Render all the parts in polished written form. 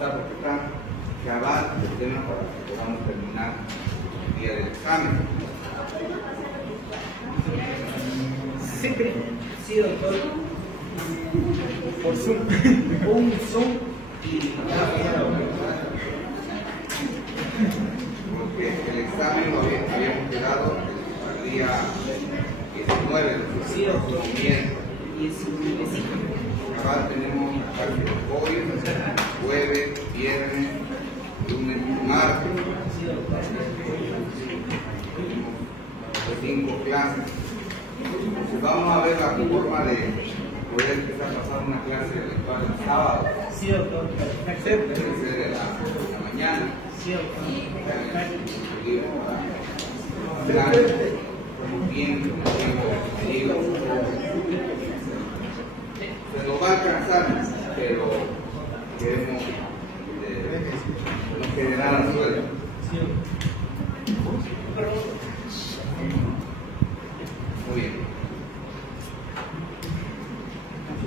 estar porque está cabal el tema para que podamos terminar el día del examen. Sí, doctor. Por Zoom. Un Zoom y porque el examen lo habíamos quedado el día 19 sí, doctor. Acá tenemos hoy, jueves, viernes, lunes, martes. Tenemos 5 clases. Entonces vamos a ver la forma de poder empezar a pasar una clase virtual el sábado. Sí, doctor. Debe ser de la mañana. Sí, doctor. Bien, se nos va a alcanzar, pero queremos no generar la suerte. Muy bien.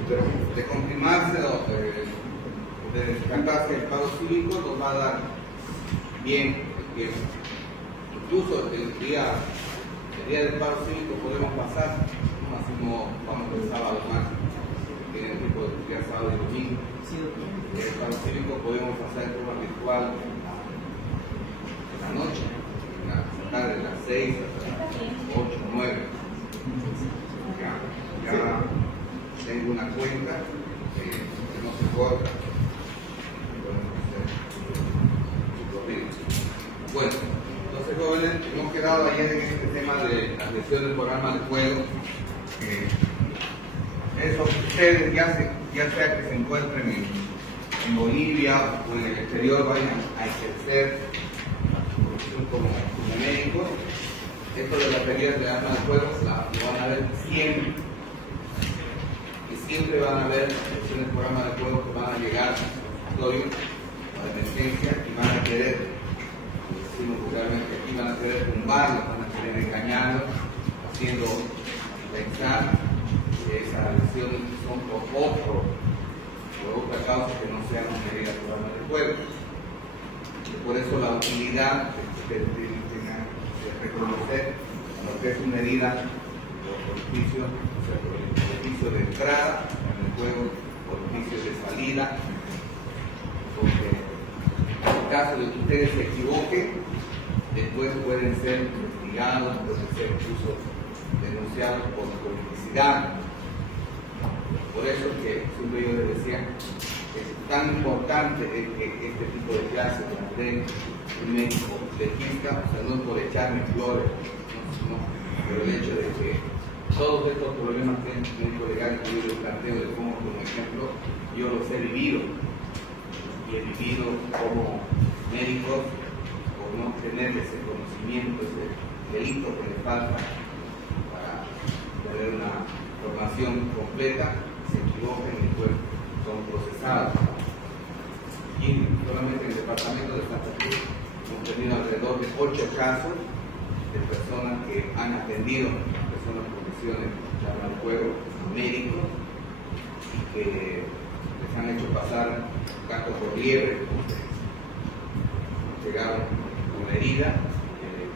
Pero de confirmarse o de descartarse el pago cívico nos va a dar bien el tiempo. Incluso el día del paro cívico podemos pasar, ¿no? Así como vamos el sábado más, tiene tiempo de estudiar sábado y domingo. El paro cívico podemos pasar en forma virtual en la noche, en la tarde, de las 6 hasta las 8, 9. Ya tengo una cuenta que no se corta. Bueno, entonces jóvenes, hemos quedado ayer en este tema de la gestión del programa de juego. Eso ustedes, ya sea que se encuentren en Bolivia o en el exterior, vayan a ejercer su profesión como médicos, esto de las peleas de armas de fuego lo van a ver siempre. Y siempre van a haber gestiones de programa de juego que van a llegar al consultorio o a emergencia y van a querer, decimos vulgarmente, aquí van a querer tumbarlos, van a querer engañarlos, haciendo pensar que esas lesiones son por otra causa que no sean medidas de programa de juego. Y por eso la utilidad de reconocer lo que es una herida por orificio, o sea, por orificio de entrada en el juego, por orificio de salida, porque en el caso de que ustedes se equivoquen, después pueden ser investigados, pueden ser incluso denunciados por publicidad. Por eso es que siempre yo les decía, es tan importante que este tipo de clases las den un médico legista, o sea, no es por echarme flores, no, pero el hecho de que todos estos problemas que el médico legal que yo les planteo, les pongo como ejemplo, yo los he vivido, y he vivido como médico por no tener ese conocimiento, ese delito que le falta para tener una formación completa, se equivocan y después son procesados. Y solamente en el departamento de Santa Cruz hemos tenido alrededor de 8 casos de personas que han atendido personas con lesiones de arma de fuego, médicos, y que les han hecho pasar gato por liebre, llegaron con la herida,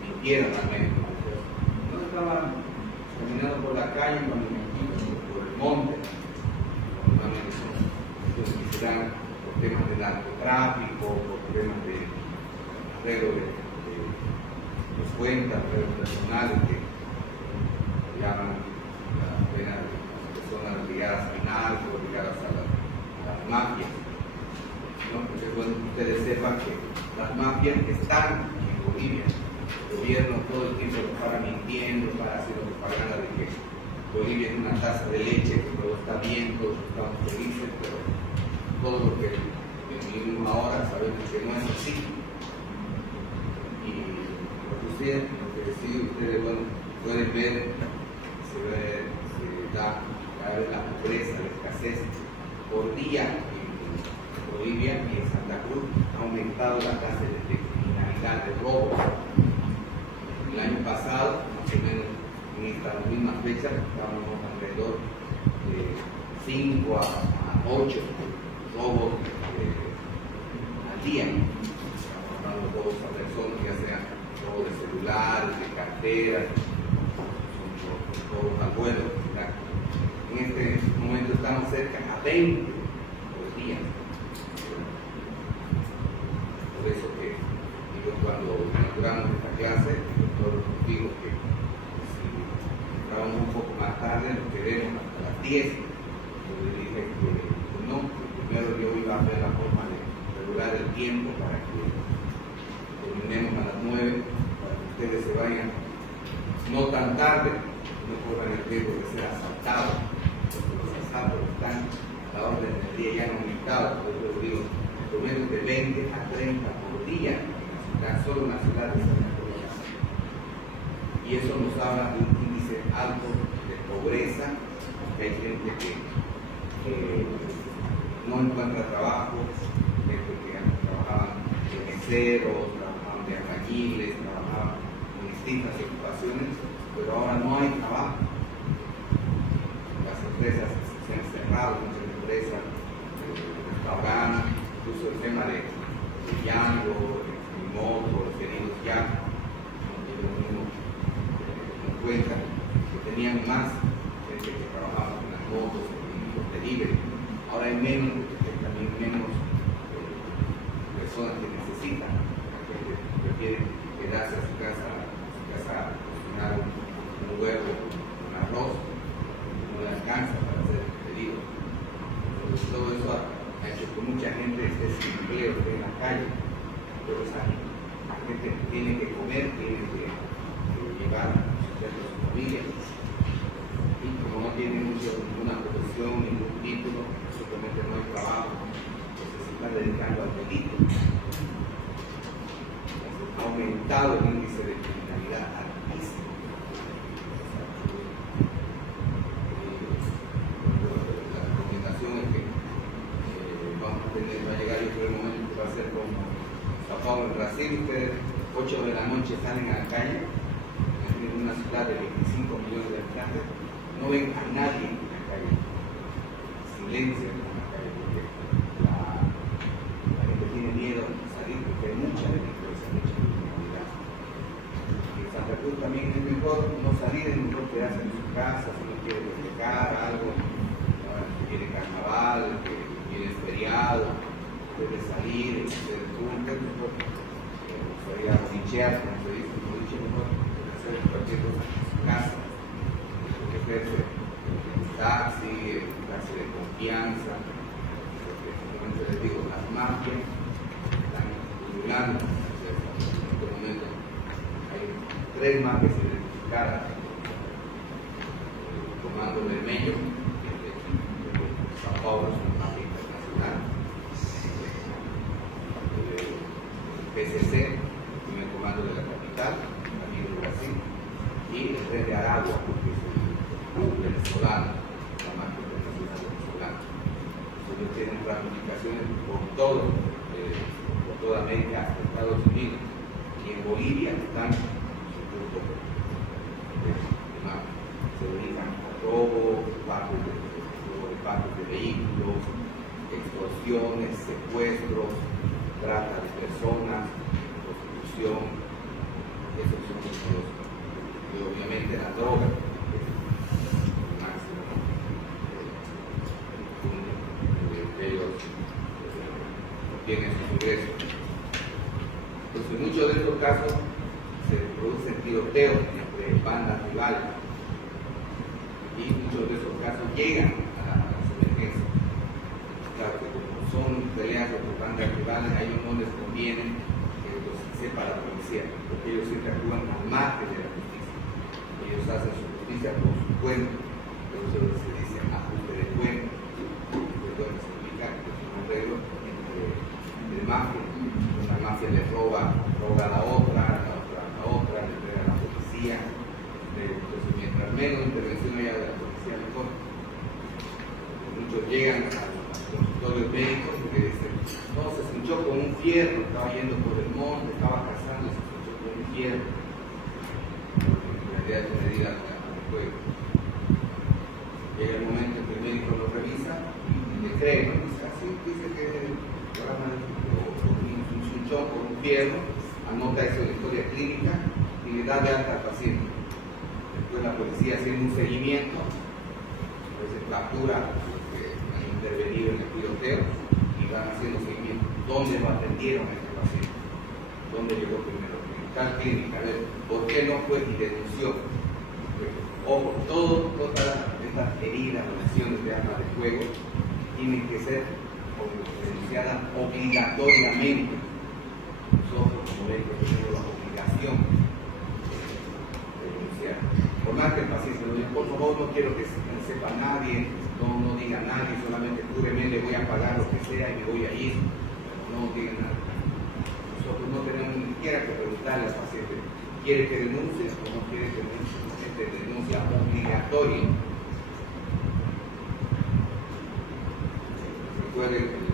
mintieron al médico. No estaban caminando por la calle, por el monte, normalmente son que se dan por temas de narcotráfico, por temas de arreglo de cuentas, arreglos personales que llaman las penas de personas ligadas al narco, ligadas a las mafias. ¿No? Porque es bueno que ustedes sepan que las mafias están en Bolivia. El gobierno todo el tiempo lo para mintiendo, para hacer propaganda de que Bolivia es una taza de leche, que todo está bien, todos estamos felices, pero todo lo que vivimos ahora sabemos que no es así. Y lo que sí ustedes pueden ver, se da cada vez la pobreza, la escasez por día en Bolivia y en Santa Cruz ha aumentado la tasa de criminalidad, de robo. El año pasado, más o menos en estas mismas fechas, estábamos alrededor de 5 a 8 robos día. Estamos todos a personas, ya sean todos de celular, de cartera, todos abuelos. En este momento estamos cerca a 20 por día. Por eso que yo cuando inauguramos esta clase, el doctor dijo que si entrábamos un poco más tarde, nos quedemos hasta las 10. Yo le dije que no, que primero yo iba a ver la forma de regular el tiempo para que terminemos a las 9, para que ustedes se vayan no tan tarde, no corran el riesgo de ser asaltados. Los asaltos están a la orden del día, ya han aumentado. Por eso digo, por menos de 20 a 30 por día en la ciudad, solo en la ciudad de San Nicolás. Y eso nos habla de un índice alto de pobreza, que hay gente que no encuentra trabajo, gente que antes trabajaban de meseros, trabajaban de albañiles, trabajaban en distintas ocupaciones, pero ahora no hay trabajo. Las empresas se han cerrado, muchas empresas, restaurantes, incluso el tema de Yango, de moto, los queridos ya, en cuenta que tenían más gente que trabajaba con las motos y los delivery. Ahora hay menos, también menos personas que necesitan. La gente prefiere quedarse a su casa a cocinar un huevo, un arroz, no le alcanza para hacer el pedido. Entonces, todo eso ha hecho que mucha gente esté sin empleo, esté en la calle. Entonces, la gente tiene que comer, tiene que llevar a su familia. Y como no tiene ninguna profesión, ningún título, simplemente no hay trabajo, pues se están dedicando al delito. Ha aumentado el índice de criminalidad altísimo. La recomendación es que vamos a llegar yo creo el momento que va a ser como Sao Paulo en Brasil. Ustedes 8 de la noche salen a la calle en una ciudad de 25 millones de habitantes, no ven a nadie en la calle, silencio en la calle, porque la gente tiene miedo a salir porque hay mucha delincuencia, mucha criminalidad. Y en Santa Cruz también es mejor no salir, es mejor quedarse en su casa si no quiere festejar algo, que quiere carnaval, que quiere feriado, puede salir, hacer puntos, mejor salir a bolichear, como se dice, mejor hacer cualquier cosa en su casa, ofrecerse un taxi de confianza, porque como les digo, las mafias están pululando en este momento. Hay 3 mafias identificadas: el Comando Vermello, que es de Sao Paulo, es una mafia internacional, el PCC, el primer comando de la capital, también de Brasil, y el Red de Aragua, que es el venezolano, la mafia internacional venezolana. Ellos tienen ramificaciones por toda América, hasta Estados Unidos, y en Bolivia están su punto de mafia. Se dedican a robo, partes de vehículos, extorsiones, secuestros, trata de personas, prostitución. Esos son los, y obviamente la droga, que es el máximo de ellos obtienen sus ingresos. Entonces, en muchos de estos casos se producen tiroteos entre bandas rivales, y muchos de esos casos llegan a las emergencias. Claro que como son peleas entre bandas rivales, a ellos no les conviene que los sepa la policía, porque ellos siempre actúan al margen de la justicia. Ellos hacen su justicia por su cuenta, por eso se dice ajuste de cuenta. Esto significa que es un arreglo entre mafias. Una mafia le roba a la otra, le entrega a la policía. Entonces, mientras menos intervención haya de la policía, mejor. Muchos llegan a los consultorios médicos y le dicen: no, se escuchó con un fierro, estaba yendo por el monte, estaba cazando y se escuchó con un fierro. En realidad es una herida al juego. Llega el momento en que el médico lo revisa y le cree, ¿no? Dice: así, dice que el programa de choque, por un fierro, anota eso en la historia clínica y le da de alta al paciente. Después la policía haciendo un seguimiento, pues se captura a los que han intervenido en el tiroteo y van haciendo seguimiento. ¿Dónde lo atendieron a este paciente? ¿Dónde llegó primero? En tal clínica, a ver, ¿por qué no fue y denunció? Ojo, todas estas heridas o lesiones de arma de fuego tienen que ser denunciadas obligatoriamente. Nosotros como médicos tenemos la obligación de denunciar. Por más que el paciente lo diga, por favor, no quiero que sepa nadie, no diga nadie, solamente cúreme, le voy a pagar lo que sea y me voy a ir. No diga nada. Nosotros no tenemos ni siquiera que preguntarle al paciente, ¿quiere que denuncie o no quiere que denuncie? Denuncia obligatoria. Recuerden el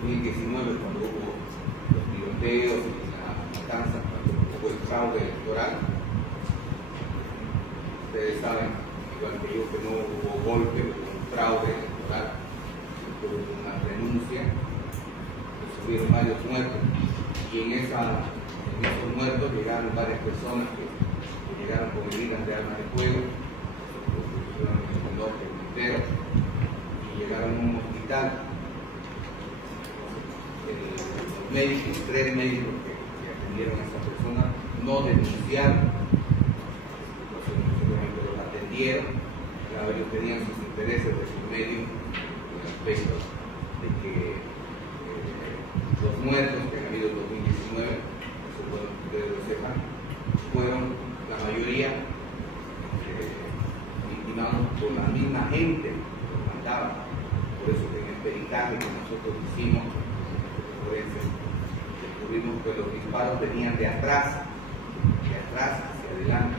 2019 cuando hubo los tiroteos y la matanza, cuando hubo el fraude electoral. Ustedes saben, igual que yo, que no hubo golpe, hubo un fraude electoral, hubo una renuncia, hubieron varios muertos y en esos muertos llegaron varias personas que llegaron con heridas de arma de fuego, el norte entero, y llegaron a un hospital. Los médicos, 3 médicos que atendieron a esa persona, no denunciaron, simplemente los atendieron. Ellos tenían sus intereses de sus medios en el aspecto de que los muertos que han habido en 2019, eso es bueno que ustedes lo sepan, fueron la mayoría victimados por la misma gente que los mandaba. Por eso que en el peritaje que nosotros hicimos, descubrimos que los disparos venían de atrás hacia adelante.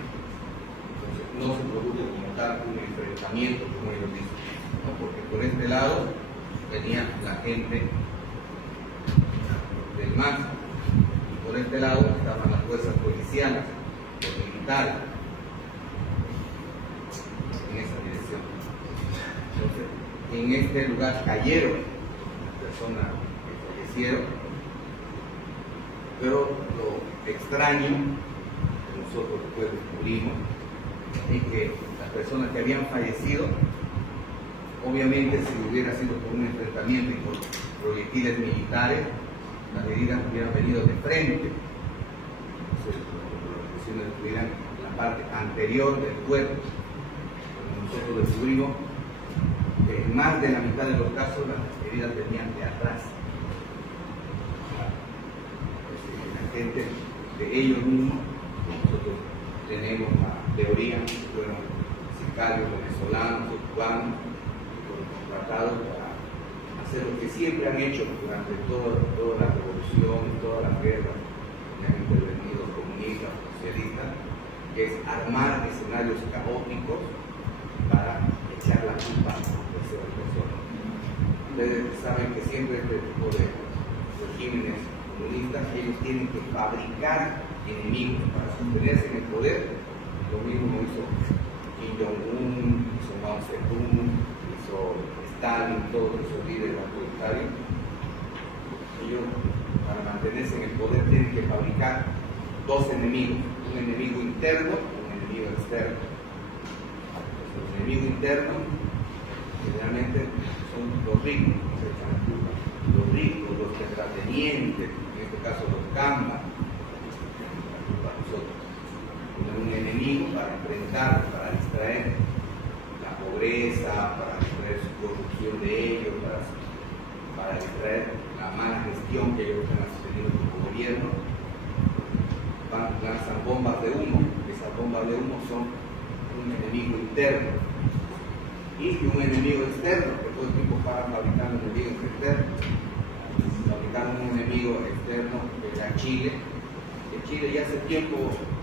Entonces no se produjo como tal un enfrentamiento, como ellos dicen, ¿no? Porque por este lado venía la gente del MAS y por este lado estaban las fuerzas policiales, los militares, en esa dirección. Entonces, en este lugar cayeron las personas que fallecieron, pero lo extraño que nosotros después descubrimos es que las personas que habían fallecido, obviamente si hubiera sido por un enfrentamiento y por proyectiles militares, las heridas hubieran venido de frente. Estuvieran en la parte anterior del cuerpo. Nosotros descubrimos que en más de la mitad de los casos las heridas venían de atrás. La gente de ellos mismos, nosotros tenemos la teoría que fueron sicarios venezolanos o cubanos que fueron contratados para hacer lo que siempre han hecho durante toda la revolución y todas las guerras que han intervenido comunistas, socialistas, que es armar escenarios caóticos para echar la culpa a terceras personas. Ustedes saben que siempre este tipo de regímenes comunistas, ellos tienen que fabricar enemigos para sostenerse en el poder. Lo mismo hizo Kim Jong-un, hizo Mao Zedong, hizo Stalin, todos esos líderes autoritarios. Ellos, para mantenerse en el poder, tienen que fabricar 2 enemigos, un enemigo interno y un enemigo externo. Los enemigos internos generalmente son los ricos, los ricos, los terratenientes, en este caso los gambas, para nosotros. Un enemigo para enfrentar, para distraer la pobreza, para distraer su corrupción de ellos, para distraer la mala gestión que ellos han tenido como gobierno. Lanzan bombas de humo. Esas bombas de humo son un enemigo interno y un enemigo externo, que todo el tiempo para fabricando enemigos externos. Fabricaron un enemigo externo que era Chile. En Chile ya hace tiempo,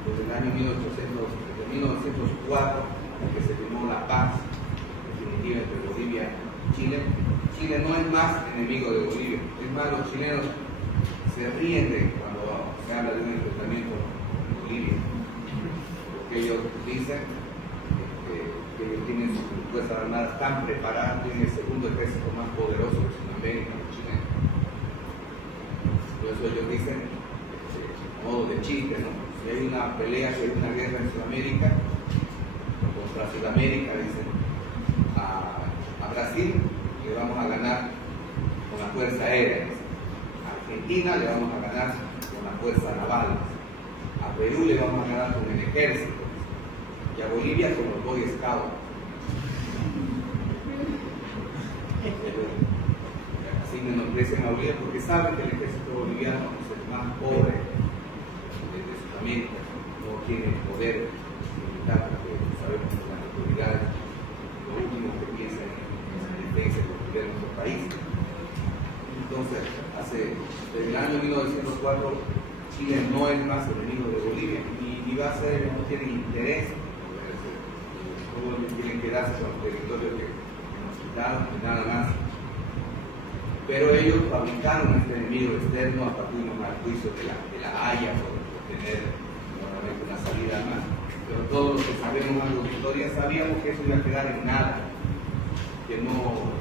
desde el año 1904, que se firmó la paz definitiva entre Bolivia y Chile. Chile no es más enemigo de Bolivia. Es más, los chilenos se ríen de cuando se habla de un enfrentamiento en Bolivia, porque ellos dicen que ellos tienen sus fuerzas armadas tan preparadas, tienen el segundo ejército más poderoso de Sudamérica, los chilenos. Por eso ellos dicen, modo de chiste, ¿no? Si hay una pelea, si hay una guerra en Sudamérica, contra Sudamérica, dicen, a Brasil le vamos a ganar con la fuerza aérea, a Argentina le vamos a ganar con la fuerza naval, a Perú le vamos a ganar con el ejército, y a Bolivia con los Boy Scouts. Así menosprecian a Bolivia porque saben que el ejército boliviano es el más pobre de Sudamérica, no tiene poder militar, porque sabemos que las autoridades lo último que piensan es en defensa y proteger nuestro país. Entonces, desde el año 1904, Chile no es más enemigo de Bolivia, ni va a ser, no tienen interés, todos quieren quedarse con el territorio que nos quitaron y nada más. Pero ellos fabricaron este enemigo externo, hasta fuimos al juicio de la Haya por tener normalmente una salida más. Pero todos los que sabemos algo de historia sabíamos que eso iba a quedar en nada, que no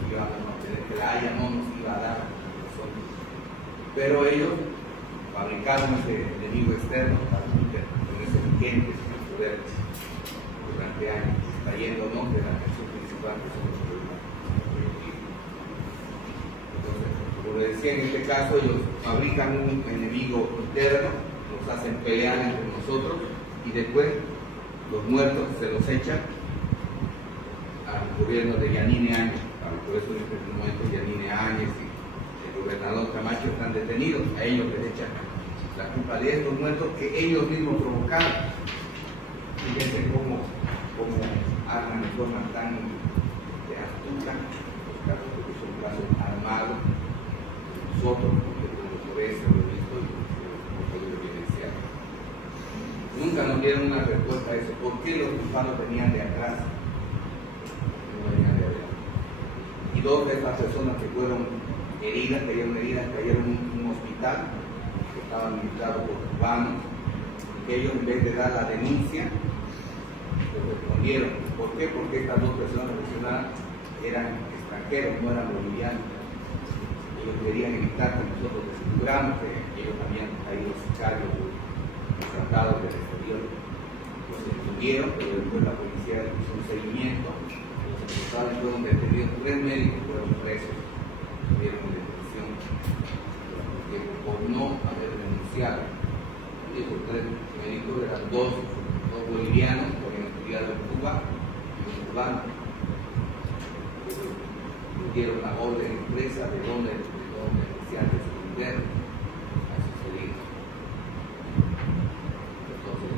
iba a tener, que la Haya no nos iba a dar razón. Pero ellos fabricaron ese enemigo externo para con ese vigente sin el poder durante años, trayéndonos de la atención principal que son los problemas. Entonces, como les decía, en este caso ellos fabrican un enemigo interno, nos hacen pelear entre nosotros y después los muertos se los echan al gobierno de Yanine Áñez. Por eso en este momento Yanine Áñez y el gobernador Camacho están detenidos. A ellos les echan la culpa de estos muertos que ellos mismos provocaron. Fíjense cómo arman de forma tan astuta los casos, porque son casos armados. Nosotros, porque como por eso lo he visto y lo puedo evidenciar. Nunca nos dieron una respuesta a eso. ¿Por qué los disparos venían de atrás? No venían de adelante. Y dos de estas personas que fueron heridas, cayeron en un hospital que estaba administrado por cubanos, que ellos en vez de dar la denuncia, lo respondieron. ¿Por qué? Porque estas dos personas mencionadas eran extranjeros, no eran bolivianos. Ellos querían evitar que nosotros descubramos que ellos habían caído sicarios tratados del exterior. Los detuvieron, pero después la policía hizo un seguimiento. Los responsables fueron detenidos, 3 médicos fueron presos, tuvieron detención por no haber denunciado. Y esos 3 médicos eran dos bolivianos que habían estudiado en Cuba y un cubano. Dieron la orden impresa de dónde iniciar de suspender a sus heridos. Entonces,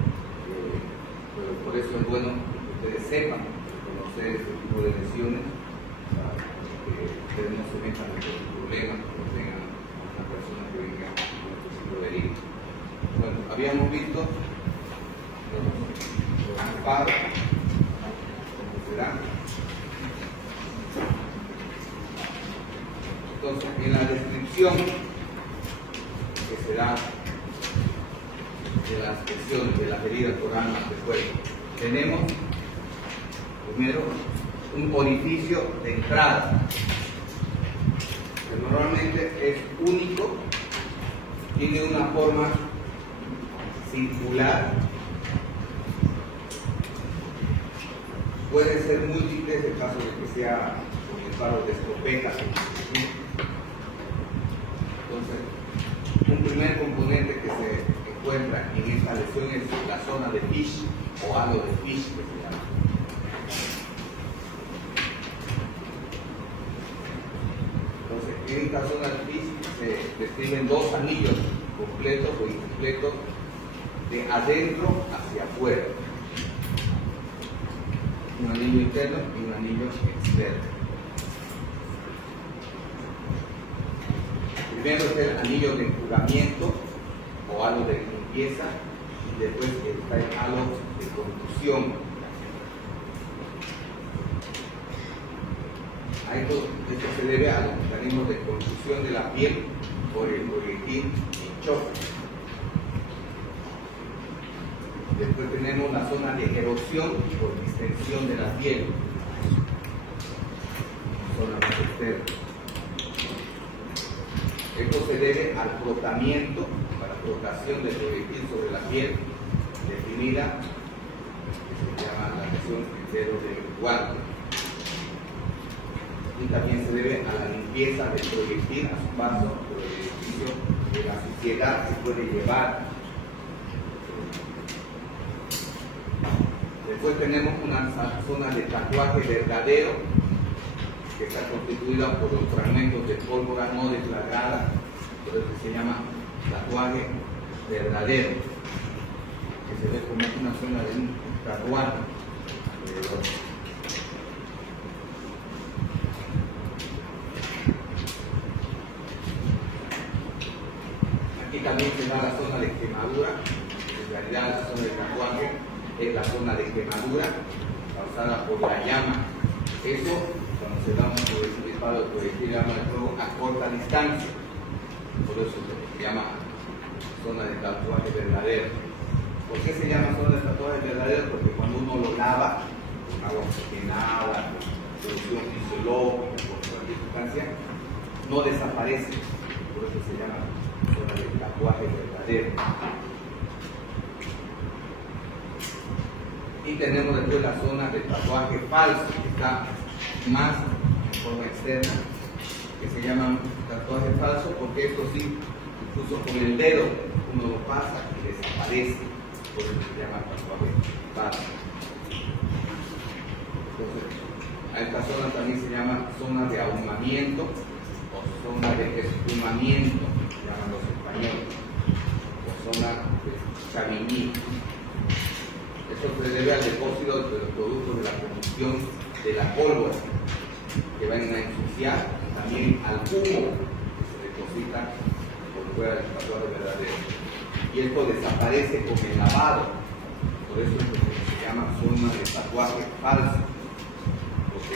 pero por eso es bueno que ustedes sepan reconocer este tipo de lesiones para que ustedes no se metan en los problemas que tengan una persona que venga con este tipo de heridos. Bueno, habíamos visto los disparos, como serán. Entonces, en la descripción que se da de las lesiones, de las heridas por armas de fuego, tenemos primero un orificio de entrada, que normalmente es único, tiene una forma circular, puede ser múltiples en caso de que sea con disparos de escopeta. Entonces, un primer componente que se encuentra en esta lesión es la zona de Fish o halo de Fish, que se llama. Entonces, en esta zona de Fish se describen 2 anillos completos o incompletos de adentro hacia afuera. Un anillo interno y un anillo externo. Primero es el anillo de enjugamiento o halo de limpieza y después está el halo de contusión. A esto se debe a los mecanismos de contusión de la piel por el proyectil en choque. Después tenemos la zona de erosión por distensión de la piel, zona más externa. Esto se debe al frotamiento, a la frotación del proyectil sobre la piel definida, que se llama la lesión en dedo del guante. Y también se debe a la limpieza del proyectil a su paso por el edificio, de la suciedad que puede llevar. Después tenemos una zona de tatuaje verdadero, que está constituida por los fragmentos de pólvora no deflagrada, por eso se llama tatuaje verdadero, que se ve como una zona de un tatuaje alrededor. Aquí también se da la zona de quemadura. En realidad la zona de tatuaje es la zona de quemadura causada por la llama. Eso, cuando se da un disparo de proyectil de arma de fuego a corta distancia, por eso se llama zona de tatuaje verdadero. ¿Por qué se llama zona de tatuaje verdadero? Porque cuando uno lo lava con agua oxigenada, con solución fisiológica, con cualquier sustancia, no desaparece. Por eso se llama zona de tatuaje verdadero. Y tenemos después la zona de tatuaje falso, que está más en forma externa, que se llama tatuaje falso, porque esto sí, incluso con el dedo uno lo pasa y desaparece, por eso se llama tatuaje falso. Entonces, a esta zona también se llama zona de ahumamiento o zona de espumamiento, llaman los españoles, o zona de Chavigny. Esto se debe al depósito de los productos de la combustión de la pólvora que van a ensuciar, y también al humo que se deposita por fuera del tatuaje verdadero. Y esto desaparece con el lavado, por eso es lo que se llama zona de tatuaje falso, porque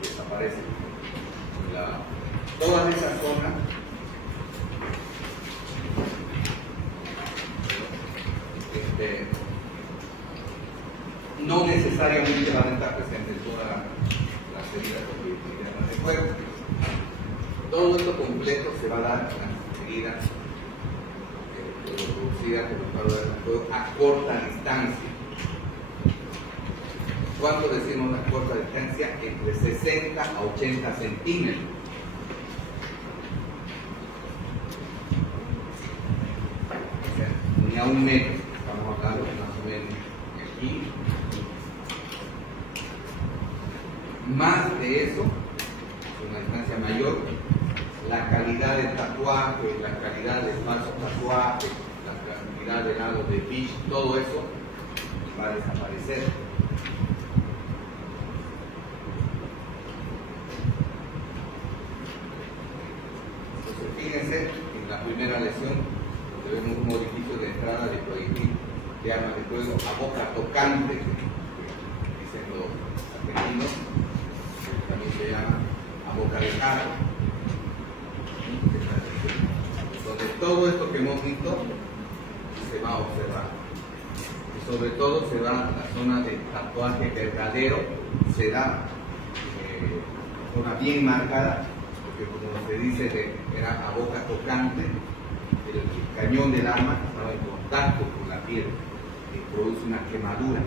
desaparece con el lavado. Todas esas zonas no necesariamente van a estar presentes todas las heridas de fuego. Todo esto completo se va a dar en las heridas producidas por los disparos de arma de fuego a corta distancia. ¿Cuánto decimos a corta distancia? Entre 60 a 80 centímetros. O sea, ni a un metro. Estamos hablando más o menos aquí. Más de eso, una distancia mayor, la calidad del tatuaje, la calidad del falso tatuaje, la calidad del halo de pitch, todo eso va a desaparecer. Entonces fíjense en la primera lesión, donde vemos un orificio de entrada de proyectil de arma de fuego a boca tocante, dicen los argentinos, también se llama a boca de jarro, donde todo esto que hemos visto se va a observar. Y sobre todo se da la zona de tatuaje verdadero, se da de forma bien marcada, porque como se dice, era a boca tocante, el cañón del arma estaba en contacto con la piel y produce una quemadura.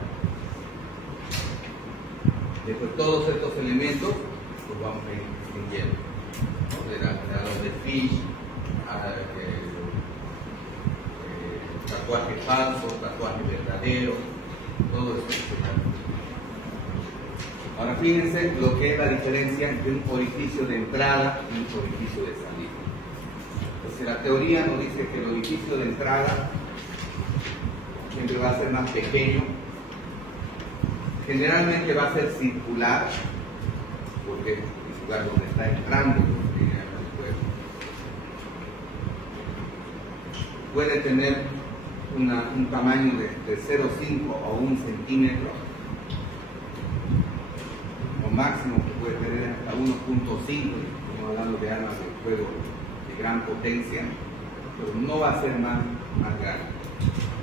Después todos estos elementos los vamos a ir distinguiendo, ¿no? De los de Fish, tatuaje falso, tatuaje verdadero, todo esto. Ahora fíjense lo que es la diferencia entre un orificio de entrada y un orificio de salida. Entonces la teoría nos dice que el orificio de entrada siempre va a ser más pequeño. Generalmente va a ser circular, porque es el lugar donde está entrando el fuego. Puede tener un tamaño de 0,5 o 1 centímetro, o máximo que puede tener hasta 1,5, estamos hablando de armas de fuego de gran potencia, pero no va a ser más grande.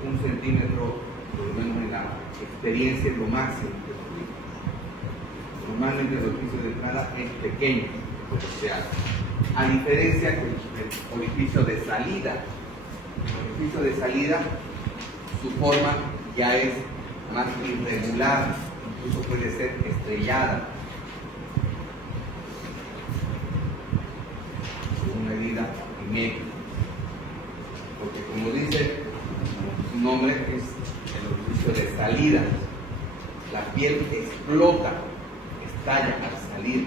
1 centímetro, por lo menos en la experiencia, es lo máximo que se usa. Normalmente el orificio de entrada es pequeño, porque se hace. a diferencia del orificio de salida. El orificio de salida, su forma ya es más irregular, incluso puede ser estrellada. Una herida y medio. Porque como dice su nombre, es el orificio de salida. La piel explota, estalla al salir.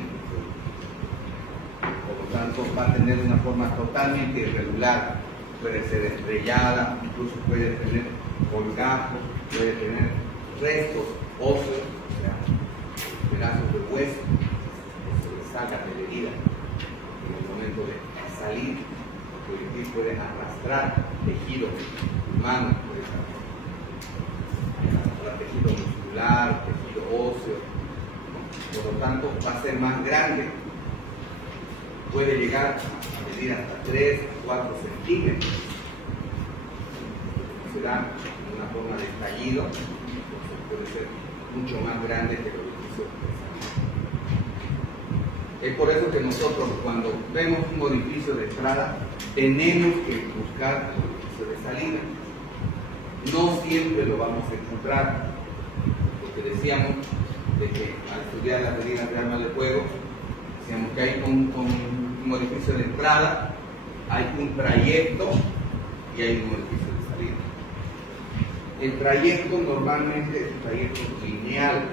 Por lo tanto, va a tener una forma totalmente irregular. Puede ser estrellada, incluso puede tener colgajos, puede tener restos óseos, o sea, pedazos de hueso que se le saca de la herida en el momento de salir, porque el puede arrastrar tejido humano, puede arrastrar tejido muscular, tejido óseo, por lo tanto va a ser más grande, puede llegar a medir hasta 3 o 4 centímetros, se da en una forma de estallido, entonces puede ser mucho más grande que el orificio de salida. Es por eso que nosotros, cuando vemos un orificio de entrada, tenemos que buscar el orificio de salida. No siempre lo vamos a encontrar, porque decíamos de que al estudiar las medidas de armas de fuego, decíamos que hay un orificio de entrada, hay un trayecto y hay un orificio de salida. El trayecto normalmente es un trayecto lineal.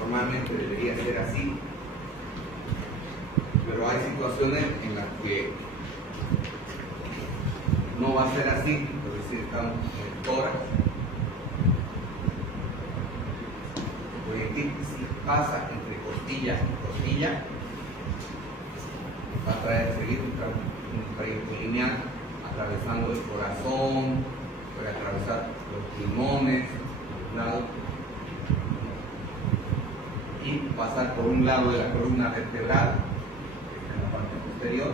Normalmente debería ser así, pero hay situaciones en las que no va a ser así, por decir, estamos en el tórax. El proyectil, si pasa entre costilla y costilla, va a traer seguir un trayecto lineal, atravesando el corazón, puede atravesar los pulmones, los lados, y pasar por un lado de la columna vertebral, que está en la parte posterior,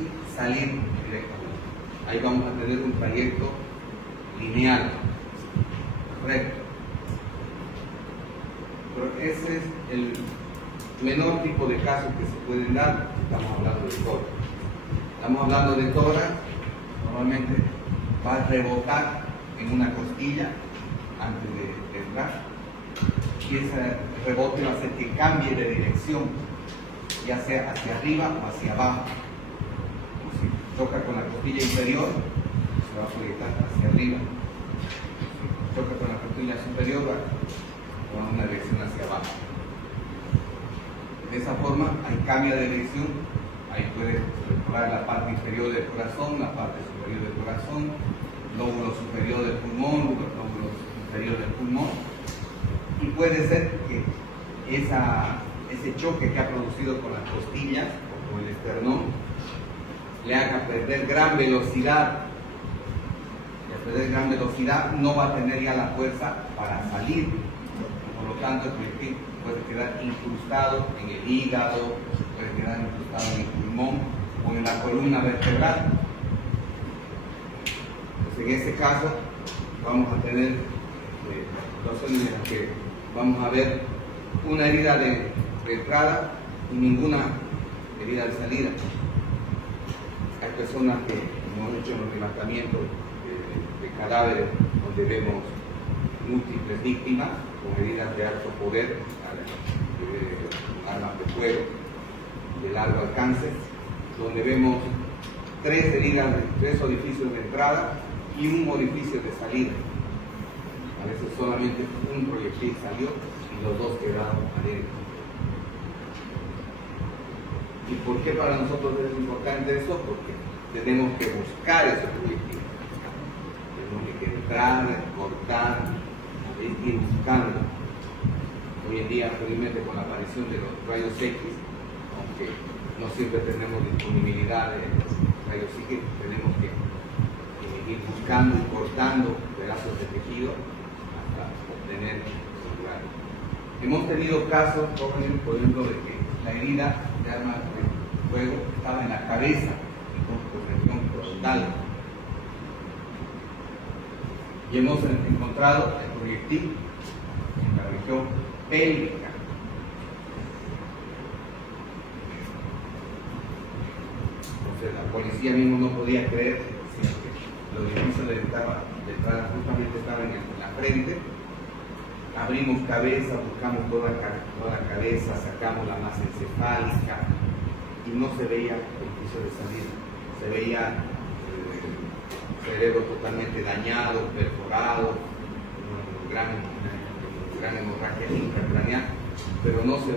y salir directamente. Ahí vamos a tener un trayecto lineal, recto. Pero ese es el menor tipo de casos que se pueden dar si estamos hablando de tórax. Estamos hablando de tórax, normalmente va a rebotar en una costilla antes de entrar, y ese rebote va a hacer que cambie de dirección, ya sea hacia arriba o hacia abajo. Si choca con la costilla inferior, se va a proyectar hacia arriba. Si choca con la costilla superior, va a una dirección hacia abajo. De esa forma, hay cambio de dirección. Ahí puede recorrer la parte inferior del corazón, la parte superior del corazón, lóbulo superior del pulmón, lóbulo inferior del pulmón. Y puede ser que ese choque que ha producido con las costillas o con el esternón le haga perder gran velocidad. Y al perder gran velocidad no va a tener ya la fuerza para salir. Por lo tanto, el proyectil puede quedar incrustado en el hígado, puede quedar incrustado en el pulmón o en la columna vertebral. Entonces, en ese caso, vamos a tener situaciones en las que vamos a ver una herida de entrada y ninguna herida de salida. Hay personas que hemos hecho los levantamientos de cadáveres donde vemos múltiples víctimas con heridas de alto poder, con armas de fuego de largo alcance, donde vemos 3 heridas, 3 orificios de entrada y un orificio de salida. A veces solamente un proyectil salió y los 2 quedaron adentro. ¿Y por qué para nosotros es importante eso? Porque tenemos que buscar esos proyectiles. Tenemos que entrar, cortar, ir buscando. Hoy en día, felizmente, con la aparición de los rayos X, aunque no siempre tenemos disponibilidad de rayos X, tenemos que ir buscando y cortando pedazos de tejido hasta obtener los lugares. Hemos tenido casos, jóvenes, por ejemplo, de que la herida de arma de fuego estaba en la cabeza, en región frontal. Y hemos encontrado el proyectil en la región pélvica. Entonces la policía mismo no podía creer, sino que el orificio de entrada justamente estaba en la frente. Abrimos cabeza, buscamos toda la cabeza, sacamos la masa encefálica y no se veía orificio de salida. Se veía cerebro totalmente dañado, perforado, gran hemorragia intracraneal, pero no se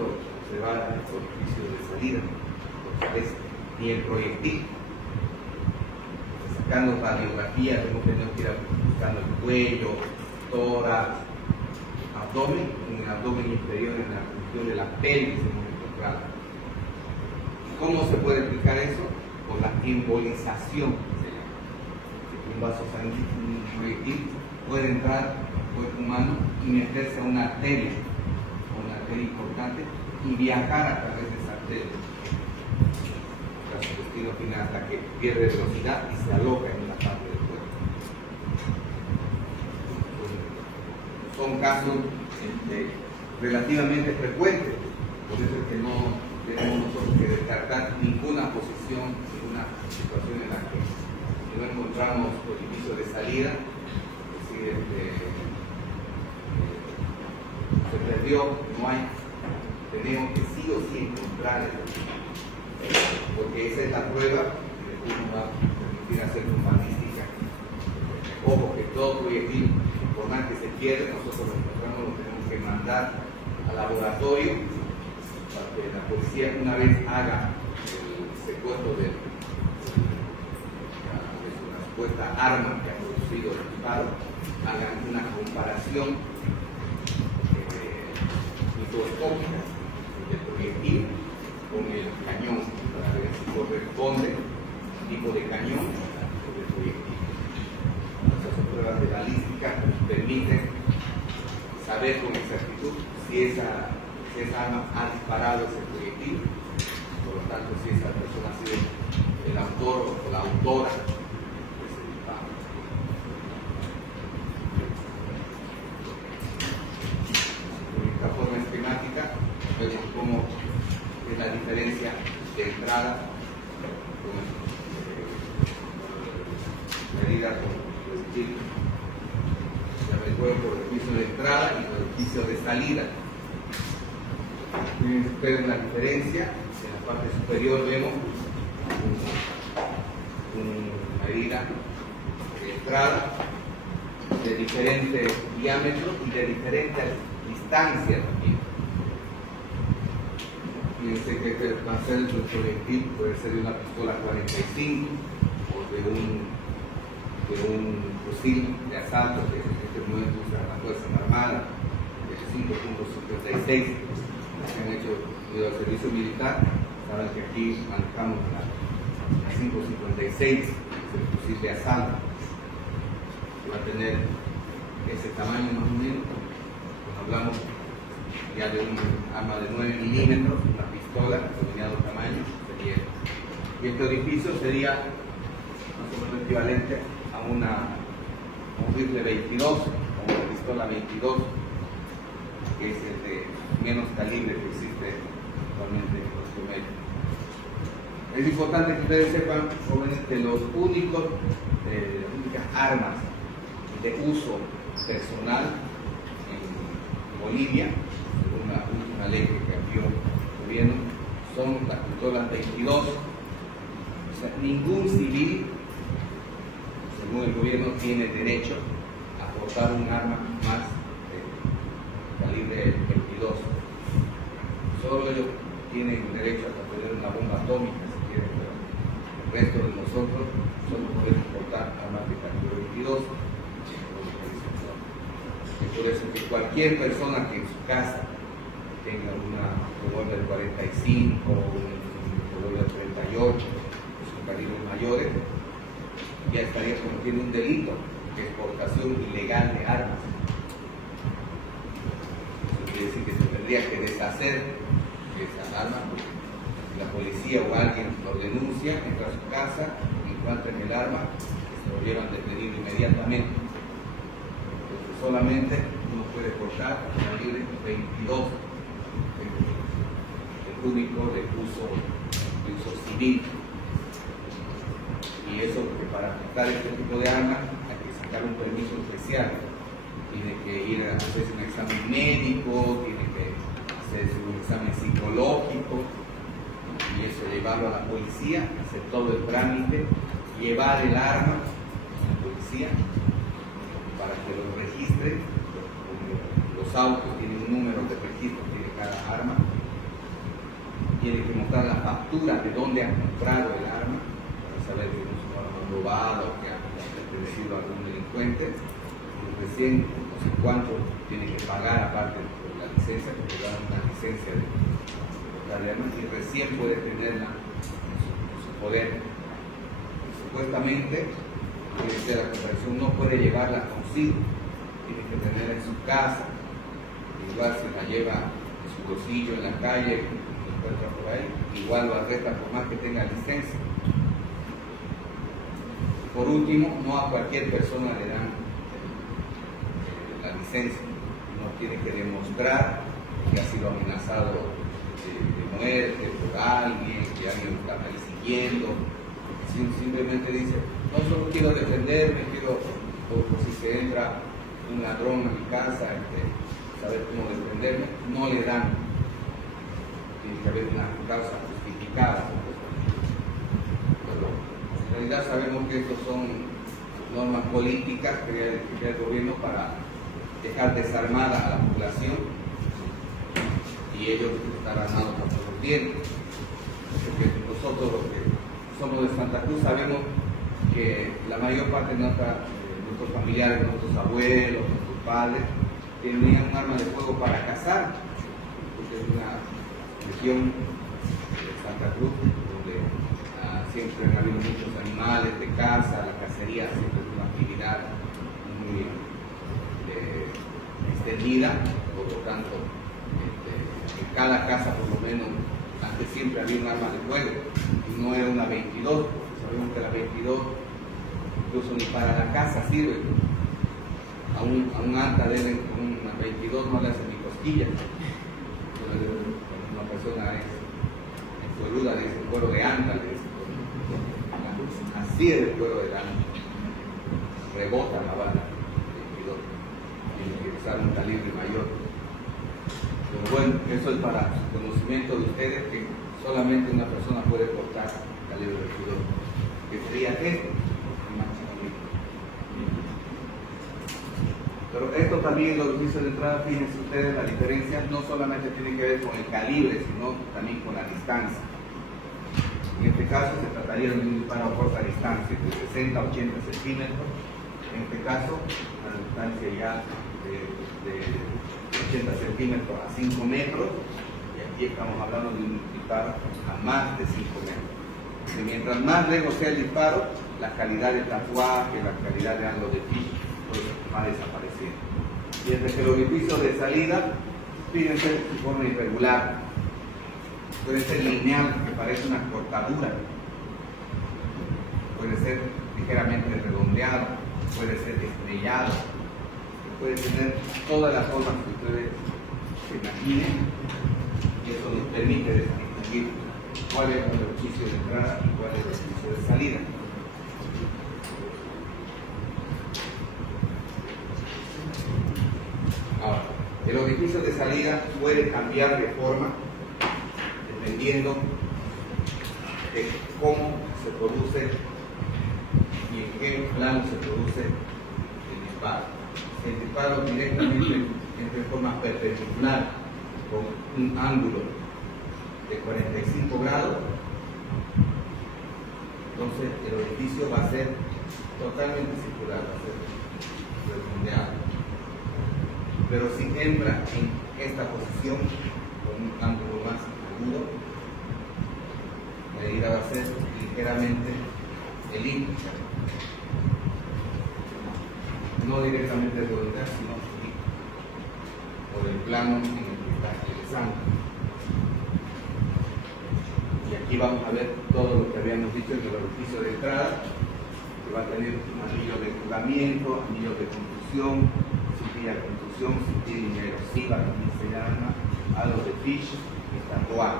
va el orificio de salida, ni el proyectil. Sacando radiografías, hemos tenido que ir buscando el cuello, tórax, abdomen, en el abdomen inferior, en la región de la pelvis hemos encontrado. ¿Cómo se puede explicar eso? Por la embolización. Un vaso sanguíneo, un proyectil puede entrar al cuerpo humano y meterse a una arteria importante y viajar a través de esa arteria hasta su destino final, hasta que pierde velocidad y se aloja en una parte del cuerpo. Son casos relativamente frecuentes, por eso es que no tenemos nosotros que descartar ninguna posición, ninguna situación en la que no encontramos orificio de salida, es decir, se perdió, no hay, tenemos que sí o sí encontrar el orificio, porque esa es la prueba que uno va a permitir hacer con balística. Ojo, que todo proyectil, por más que se pierde, nosotros lo encontramos, lo tenemos que mandar al laboratorio para que la policía, una vez haga el secuestro de la supuesta arma que ha producido el disparo, hagan una comparación microscópica del proyectil con el cañón para ver si corresponde el tipo de cañón o de proyectil. Esas son pruebas de balística que nos permiten saber con exactitud si esa arma ha disparado ese proyectil, por lo tanto si esa persona ha sido el autor o la autora de ese disparo. En esta forma esquemática vemos cómo es la diferencia de entrada medida por proyectil. Ya me juego por el orificio de entrada y por el orificio de salida. Miren ustedes la diferencia. En la parte superior vemos una medida de entrada de diferente diámetro y de diferente distancia también. Fíjense que este parcel del proyectil puede ser de una pistola 45 o de un fusil de asalto que en este momento usa la Fuerza Armada, de 5.56. Los que han hecho el servicio militar saben que aquí manejamos la 5.56, es el fusil de asalto, que va a tener ese tamaño más o menos. Cuando hablamos ya de un arma de 9 milímetros, una pistola de determinado tamaño, sería, y este orificio sería más o menos equivalente a un rifle 22 o una pistola 22, que es el de menos calibre que existe actualmente en los medios. Es importante que ustedes sepan, jóvenes, que las únicas armas de uso personal en Bolivia, según la última ley que cambió el gobierno, son las pistolas 22. O sea, ningún civil, según el gobierno, tiene derecho a portar un arma más calibre 22. Solo ellos tienen derecho a tener una bomba atómica, si quieren, pero el resto de nosotros solo podemos portar armas de calibre 22. Y por eso que cualquier persona que en su casa tenga una revólver 45 o un revólver 38, que son calibres mayores, ya estaría cometiendo un delito de exportación ilegal de armas. Eso quiere decir que se tendría que deshacer de esas armas, porque si la policía o alguien lo denuncia, entra a su casa, encuentran el arma, se lo llevan detenido inmediatamente. Entonces solamente uno puede portar el calibre 22, el único de uso civil. portar este tipo de armas hay que sacar un permiso especial. Tiene que ir a hacerse un examen médico, tiene que hacerse un examen psicológico, y eso, llevarlo a la policía, hacer todo el trámite, llevar el arma a la policía para que lo registre. Los autos tienen un número de registro, tiene cada arma. Tiene que mostrar la factura de dónde ha comprado el arma para saber que no es un arma robada o que ha pertenecido a algún delincuente. Y recién no sé cuánto tiene que pagar aparte de la licencia, porque le dan una licencia de portar armas, y recién puede tenerla en su poder. Y supuestamente la conversión no puede llevarla consigo, tiene que tenerla en su casa. Igual se la lleva en su bolsillo en la calle, encuentra por ahí, igual lo arresta por más que tenga licencia. Por último, no a cualquier persona le dan la licencia. Uno tiene que demostrar que ha sido amenazado de muerte por alguien, que alguien lo está persiguiendo. Simplemente dice, no solo quiero defenderme, quiero, o si se entra un ladrón a mi casa, saber cómo defenderme, no le dan. Tiene que haber una causa justificada. Pero en realidad sabemos que estos son normas políticas que crea el gobierno para dejar desarmada a la población, y ellos están armados por todos los dientes. Porque nosotros los que somos de Santa Cruz sabemos que la mayor parte de nuestros familiares, nuestros abuelos, nuestros padres, tenían un arma de fuego para cazar, porque es una región de Santa Cruz donde siempre han habido muchos animales de caza. La cacería siempre es una actividad muy extendida, por lo tanto en cada casa por lo menos antes siempre había un arma de fuego, y no era una 22, sabemos que la 22 incluso ni para la casa sirve. A un anta deben con una 22 no le hacen ni cosquillas. Cuando una persona es fueruda le dicen cuero de anta, le dicen. Así es el cuero de anta. Rebota la bala 22. Tiene que usar un calibre mayor. Pero bueno, eso es para su conocimiento de ustedes, que solamente una persona puede portar calibre 22, que sería este. Pero esto también, los oficios de entrada, fíjense ustedes, la diferencia no solamente tiene que ver con el calibre, sino también con la distancia. En este caso se trataría de un disparo a corta distancia, de 60 a 80 centímetros. En este caso, la distancia ya de 80 centímetros a 5 metros, y aquí estamos hablando de un disparo a más de 5 metros. Y mientras más lejos sea el disparo, la calidad de tatuaje, la calidad de ángulo de ficha, pues va desapareciendo. Y desde que el orificio de salida, fíjense, de forma irregular, puede ser lineal, que parece una cortadura, puede ser ligeramente redondeado, puede ser estrellado, puede tener todas las formas que ustedes se imaginen, y eso nos permite distinguir cuál es el orificio de entrada y cuál es el orificio de salida. Ahora, el orificio de salida puede cambiar de forma dependiendo de cómo se produce y en qué plano se produce el disparo. Si el disparo directamente es de forma perpendicular con un ángulo de 45 grados, entonces el orificio va a ser totalmente circular, va a ser redondeado. Pero si entra en esta posición con un ángulo más agudo, la herida va a ser ligeramente elíptica, no directamente redondeada, sino por el plano en el que está ingresando. Y aquí vamos a ver todo lo que habíamos dicho en el orificio de entrada, que va a tener un anillo de jugamiento, anillo de contusión, cintilla de contusión, cintilla erosiva, también se llama, halo de Fish y tatuaje.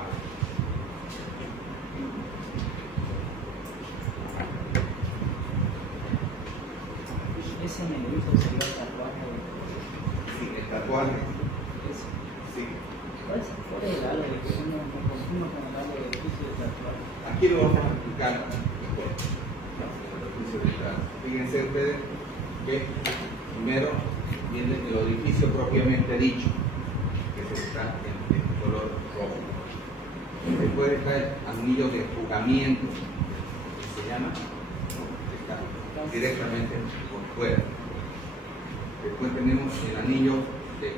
ese negrito sería el tatuaje. Sí, el tatuaje. Eso. Sí. ¿Cuál es el halo? Que uno me confundo con el halo de orificio de tatuaje. Aquí lo vamos a explicar mejor. El orificio de trazo. Fíjense ustedes que primero viene el orificio propiamente dicho, que está en color rojo. Después está el anillo de jugamiento, que se llama, que está directamente por fuera. Después tenemos el anillo de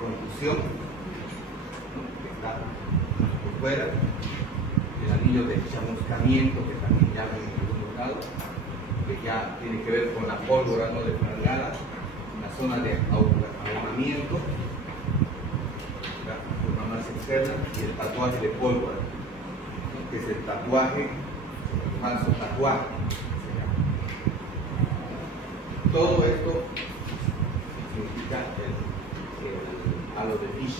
confusión, ¿no? Que está por fuera. El anillo de chamuscamiento, que también ya ven en algunos lados, que ya tiene que ver con la pólvora, ¿no? De flagelada, la zona de ahumamiento, la forma más externa, y el tatuaje de pólvora, ¿no? Que es el tatuaje, el falso tatuaje. Todo esto significa el halo de Fish,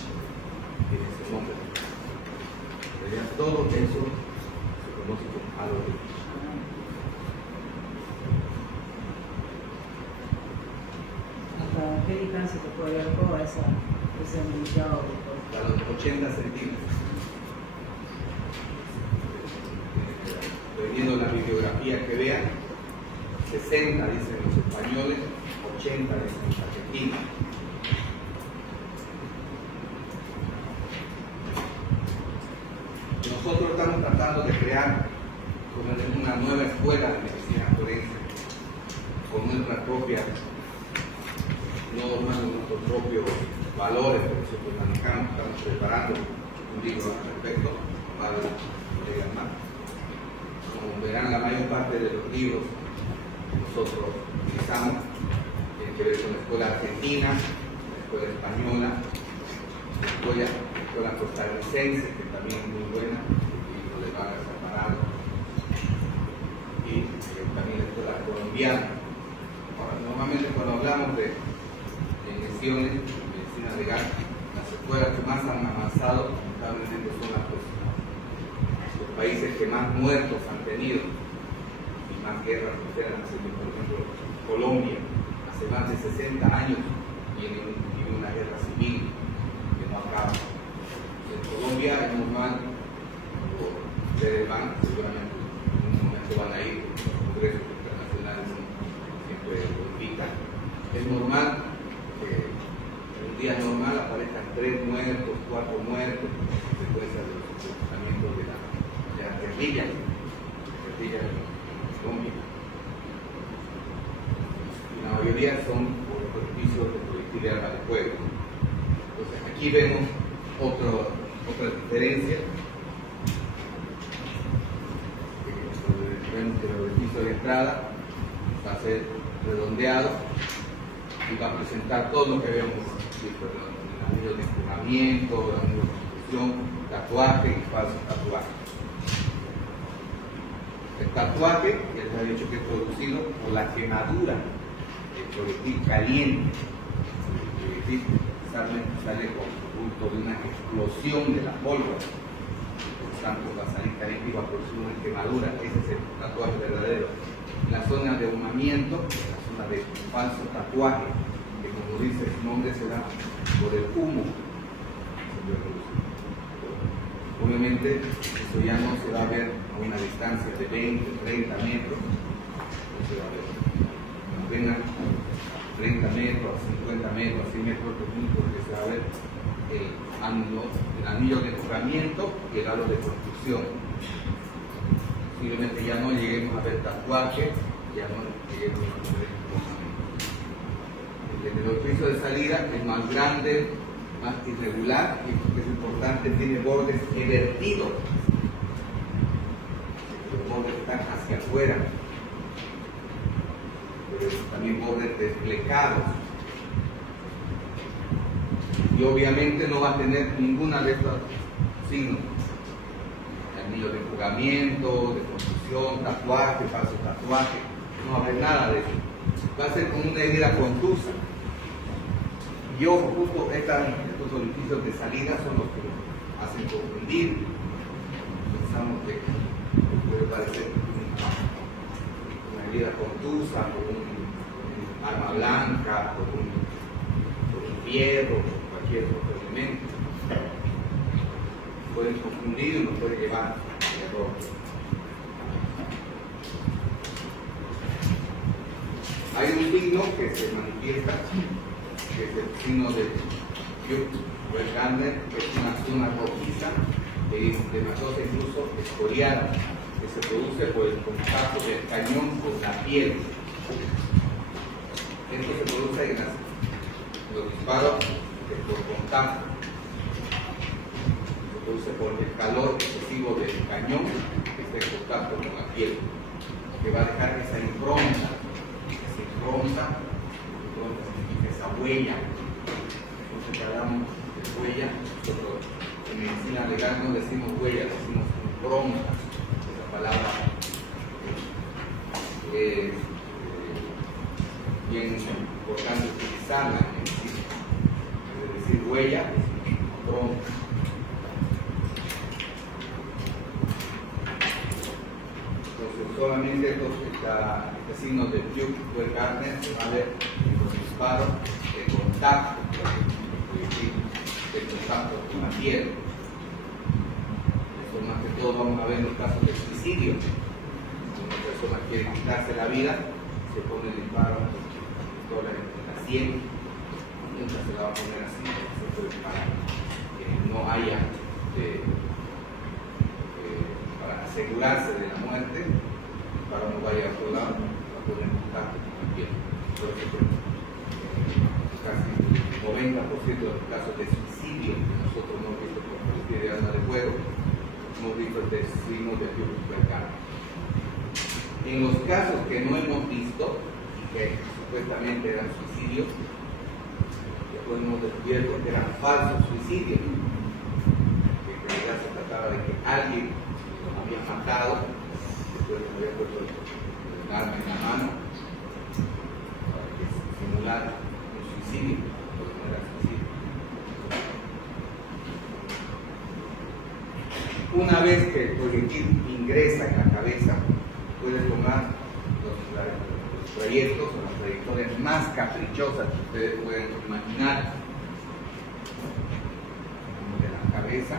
tiene ese nombre. Todo eso se conoce como halo de Fish. ¿Hasta qué distancia se puede ver toda ese anillado? A los 80 centímetros. Dependiendo de la bibliografía que vean, 60 dicen los españoles, 80 dicen los argentinos. Nosotros estamos tratando de crear una nueva escuela de medicina forense con nuestras propias normas, nuestros propios valores que nosotros manejamos. Estamos preparando un libro al respecto para los colegas más. Como verán, la mayor parte de los libros que nosotros utilizamos tienen que ver con la escuela argentina, la escuela española, la escuela costarricense, que también es muy buena, el libro de Vargas Alvarado, y también la escuela colombiana. Ahora, normalmente cuando hablamos de lesiones, medicina legal, las escuelas que más han avanzado lamentablemente son los países que más muertos han tenido y más guerras suceden. Por ejemplo, Colombia, hace más de 60 años vive una guerra civil que no acaba. En Colombia es normal, cuando ustedes van, seguramente en un momento van a ir a los congresos internacionales, siempre lo invitan. Es normal que en un día normal aparezcan 3 muertos, 4 muertos, en consecuencia de los comportamientos de la guerrilla en Colombia. Y la mayoría son por los servicios de proyectil de arma de fuego. Entonces aquí vemos otra diferencia. Vemos que el orificio de entrada va a ser redondeado y va a presentar todo lo que habíamos visto: el anillo de empujamiento, el anillo de construcción, tatuaje y falso tatuaje. El tatuaje, ya les había dicho que es producido por la quemadura del proyectil caliente. El proyectil sale con producto de una explosión de la pólvora. Por tanto, va a salir caliente y va a producir una quemadura. Ese es el tatuaje verdadero. La zona de ahumamiento, la zona de falso tatuaje, que como dice su nombre se da por el humo. Obviamente eso ya no se va a ver a una distancia de 20, 30 metros, no se va a ver apenas a 30 metros, a 50 metros, a 100 metros, porque se va a ver el anillo de empujamiento y el halo de construcción. Posiblemente ya no lleguemos a ver tatuaje, ya no lleguemos a ver empujamiento. El orificio de salida es más grande, más irregular, y esto que es importante, tiene bordes invertidos. Los bordes están hacia afuera, pero también bordes desplegados. Y obviamente no va a tener ninguna de estos signos: anillo de empujamiento, de construcción, tatuaje, falso tatuaje. No va a haber nada de eso. Va a ser como una herida contusa. Y ojo, justo estos orificios de salida son los que nos hacen confundir. Pensamos que puede parecer una herida contusa o un arma blanca, por un fierro, por cualquier otro elemento. Pueden confundir y nos puede llevar al error. Hay un signo que se manifiesta, que es el signo de Yud o Gardner, que es una zona rojiza, demasiado incluso escoriada, que se produce por el contacto del cañón con la piel. Esto se produce en los disparos por contacto. Se produce por el calor excesivo del cañón que está en contacto con la piel, que va a dejar esa impronta. Impronta significa esa huella. Entonces, que hablamos de huella, nosotros en medicina legal no decimos huella, decimos impronta. Esa palabra es bien importante utilizarla en medicina. Es decir, huella es impronta. Entonces, solamente este signo de Yud o Gardner se va a ver en los disparos de contacto, de contacto con la piel. Eso más que todo vamos a ver en los casos de suicidio. Cuando una persona quiere quitarse la vida, se pone el disparo en la sien, nunca se la va a poner así, para que no haya para asegurarse de la muerte, para no vaya a otro lado, va a poner contacto con la piel. Por eso, casi el 90% de los casos de suicidio que nosotros hemos visto por cualquier de arma de fuego, hemos visto este signo de Yud o Gardner. En los casos que no hemos visto y que supuestamente eran suicidios, después hemos descubierto que eran falsos suicidios, que en realidad se trataba de que alguien los había matado, después le había puesto el arma en la mano para que simulara un suicidio, pero no era suicidio. Una vez que el proyectil ingresa en la cabeza, puede tomar los trayectos o las trayectorias más caprichosas que ustedes pueden imaginar, de la cabeza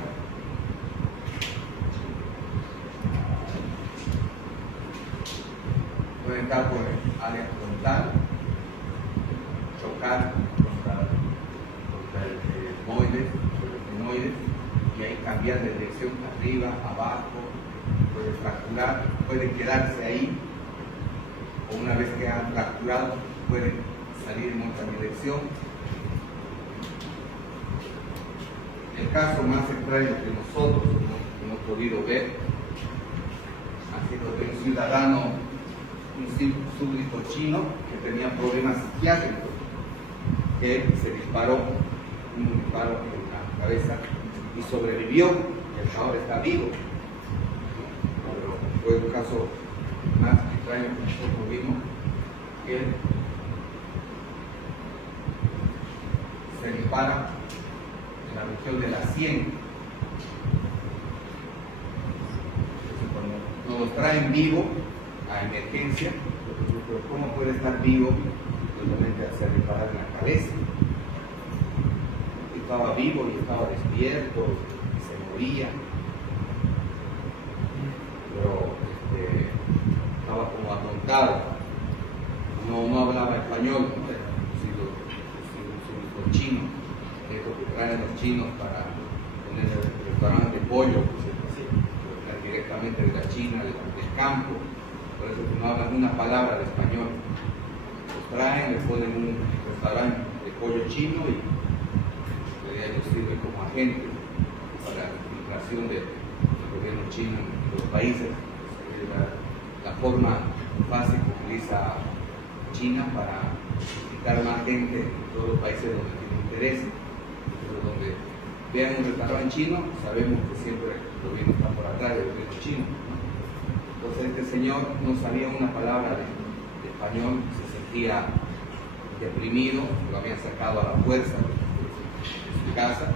puede entrar por el área frontal, chocar contra el etmoides, y ahí cambiar de dirección arriba, abajo, puede fracturar, puede quedarse ahí, o una vez que han fracturado, puede salir en otra dirección. El caso más extraño que nosotros hemos podido ver ha sido de un ciudadano, un súbdito chino que tenía problemas psiquiátricos, que se disparó un disparo en la cabeza y sobrevivió, y hasta ahora está vivo. Pero fue un caso más extraño que nosotros vimos, que se dispara en la región de la sien. Entonces, cuando nos los traen vivo a emergencia, pero ¿cómo puede estar vivo simplemente hacer disparar en la cabeza? Estaba vivo y estaba despierto y se moría, pero estaba como atontado, no hablaba español, un chino, que es lo que traen los chinos para tener el restaurante de pollo, que traen directamente de la China, del campo, por eso que no hablan una palabra de español. Los traen, les ponen un restaurante de pollo chino y ellos sirven como agente para la infiltración del gobierno chino en los países. La forma fácil que utiliza China para quitar más gente en todos los países donde tiene interés. Pero donde vean un restaurante chino, sabemos que siempre el gobierno está por atrás del gobierno chino. Entonces este señor no sabía una palabra de español, se sentía deprimido, lo habían sacado a la fuerza de su casa,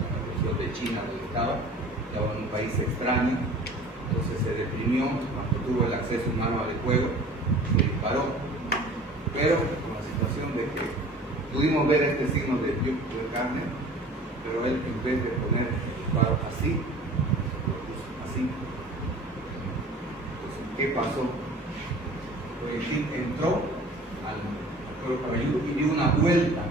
la región de China donde estaba en un país extraño. Entonces se deprimió cuando tuvo el acceso a un arma de fuego se disparó, pero con la situación de que pudimos ver este signo de carne, pero él en vez de poner el disparo así, lo puso así. Entonces, ¿qué pasó? El proyectil entró al cuero cabelludo y dio una vuelta.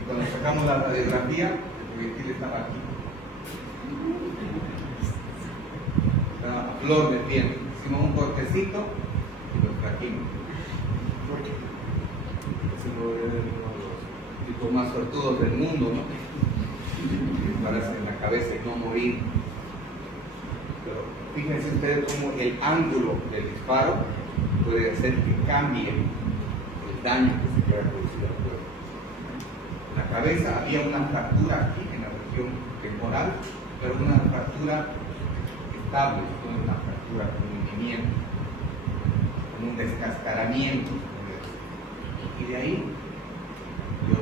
Y cuando sacamos la radiografía, el proyectil estaba aquí. Estaba a flor de piel. Hicimos un cortecito y lo trajimos. Es uno de los tipos más suertudos del mundo, ¿no? Dispararse en la cabeza y no morir. Pero fíjense ustedes cómo el ángulo del disparo puede hacer que cambie el daño que se quiera producir al cuerpo. En la cabeza había una fractura aquí en la región temporal, pero una fractura estable, no una fractura con hundimiento, con un descascaramiento. Y de ahí yo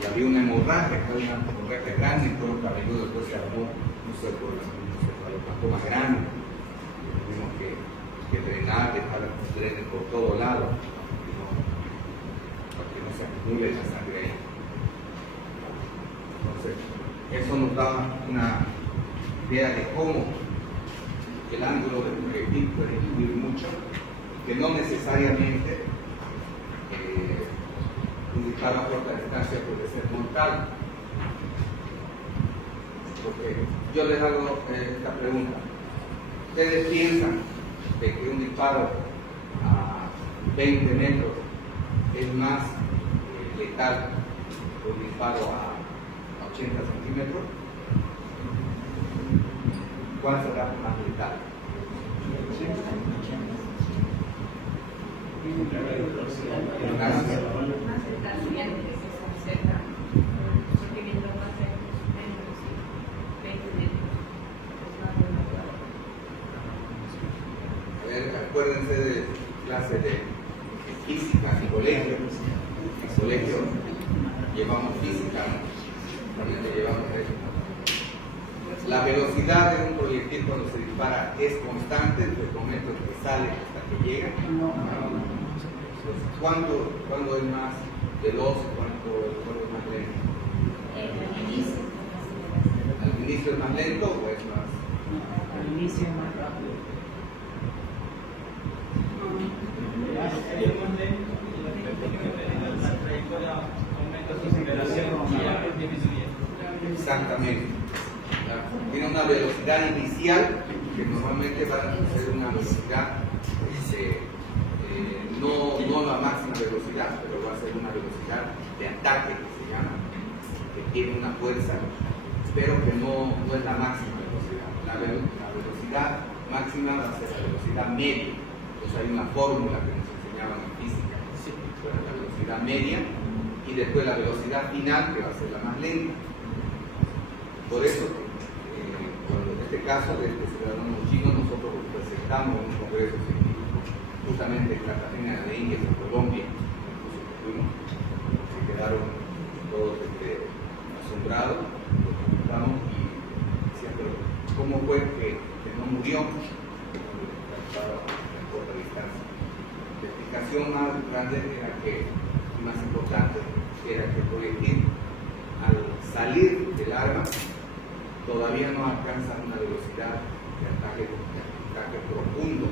y había una hemorragia, que era una hemorragia grande, y todo el cabelludo después se armó un sarcoma grande. Tuvimos que drenar, dejar que se drene por todo lado, para que no se acumule la sangre ahí. Entonces, eso nos da una idea de cómo el ángulo del proyectil puede influir mucho, que no necesariamente un disparo a corta distancia puede ser mortal. Porque yo les hago esta pregunta: ¿ustedes piensan de que un disparo a 20 metros es más letal que un disparo a 80 centímetros? ¿Cuál será más letal? Acuérdense de clase de física en colegio. En colegio llevamos física, ¿no? También llevamos eso. La velocidad de un proyectil cuando se dispara es constante desde el momento en que sale hasta que llega. Entonces, ¿cuándo es más veloz y cuándo es más lento? ¿Al inicio es más lento o es más? Al inicio es más rápido. Exactamente. Tiene una velocidad inicial que normalmente va a ser una velocidad no la máxima velocidad, pero va a ser una velocidad de ataque que se llama, que tiene una fuerza, pero que no es la máxima velocidad. La velocidad máxima va a ser la velocidad media. Entonces hay una fórmula que nos enseñaban en física, la velocidad media, y después la velocidad final, que va a ser la más lenta. Por eso, cuando en este caso de este ciudadano chino, nosotros presentamos un congreso científico justamente en Cartagena de Indias, en Colombia. Se quedaron todos asombrados, nos preguntamos y decían, pero ¿cómo fue que no murió cuando estaba a corta distancia? La explicación más grande era que, y más importante, era que el proyectil al salir del arma todavía no alcanza una velocidad de ataque profundo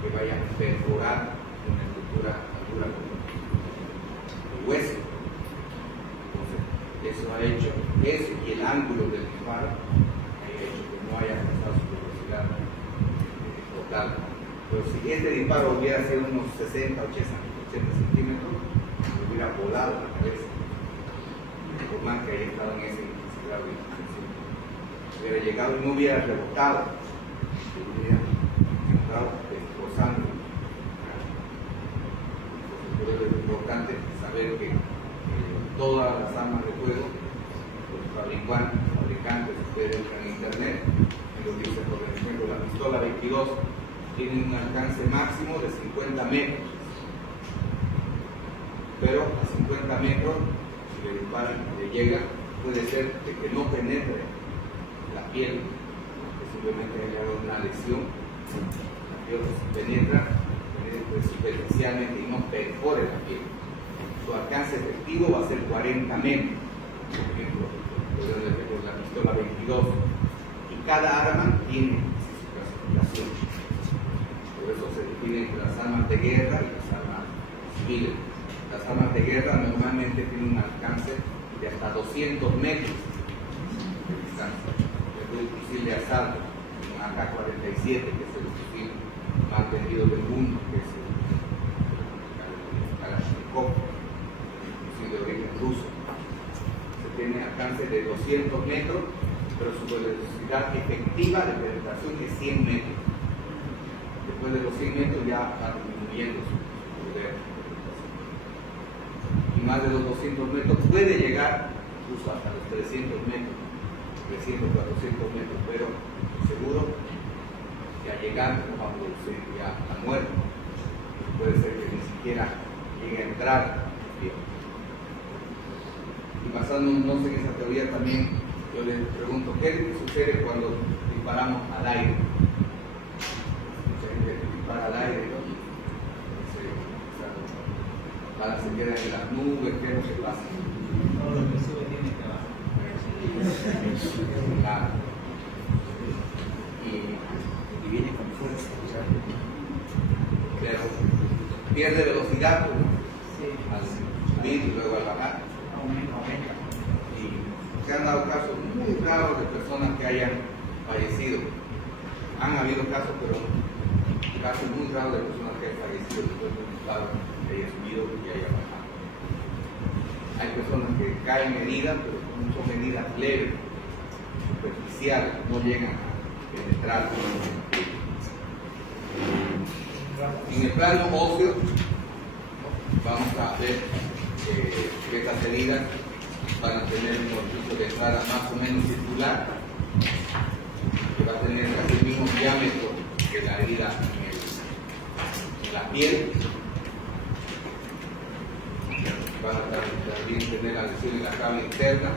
que vaya a perforar una estructura dura como el hueso. Entonces, eso ha hecho, eso y el ángulo del disparo ha hecho que no haya alcanzado su velocidad total. Pero si este disparo hubiera sido unos 60, 80 centímetros, hubiera volado la cabeza, por más que haya estado en ese grado de intención. Hubiera llegado y no hubiera rebotado, hubiera entrado destrozando. Por eso es importante saber que todas las armas de fuego, los fabricantes, ustedes entran en internet y lo dicen, por ejemplo, la pistola 22 tiene un alcance máximo de 50 metros. Pero a 50 metros, si le disparan y le llega, puede ser de que no penetre la piel, que simplemente haya una lesión, la piel penetra superficialmente y no perfore la piel. Su alcance efectivo va a ser 40 metros, por ejemplo, la pistola 22, y cada arma tiene su clasificación. Por eso se define entre las armas de guerra y las armas civiles. Las armas de guerra normalmente tienen un alcance de hasta 200 metros de distancia. El fusil de asalto, un AK-47, que es el fusil más vendido del mundo, que es el Kalashnikov, el fusil de origen ruso. Se tiene alcance de 200 metros, pero su velocidad efectiva de penetración es 100 metros. Después de los 100 metros ya va disminuyendo su poder de penetración. Y más de los 200 metros puede llegar incluso hasta los 300 metros, 300, 400 metros, pero seguro que al llegar no va a producir ya la muerte. Puede ser que ni siquiera llegue a entrar bien. Y basándonos en esa teoría también, yo les pregunto, ¿qué sucede cuando disparamos al aire? Mucha gente dispara al aire, ¿no? La bala se queda en las nubes, ¿qué es lo que pasa? Todo lo que sube tiene que bajar. Claro. Y viene con fuerza, pero pierde velocidad, ¿no? Sí. Al subir y luego al bajar. Aumenta. Y se han dado casos muy raros de personas que hayan fallecido. Han habido casos, pero casos muy raros de personas que hayan fallecido después de un disparo que haya subido y que haya bajado. Hay personas que caen heridas, pero son heridas leves, superficiales, no llegan a penetrar. En el plano óseo, vamos a ver que estas heridas van a tener un orificio de entrada más o menos circular, que va a tener casi el mismo diámetro que la herida en la piel. Van a también tener la lesión en la cava interna.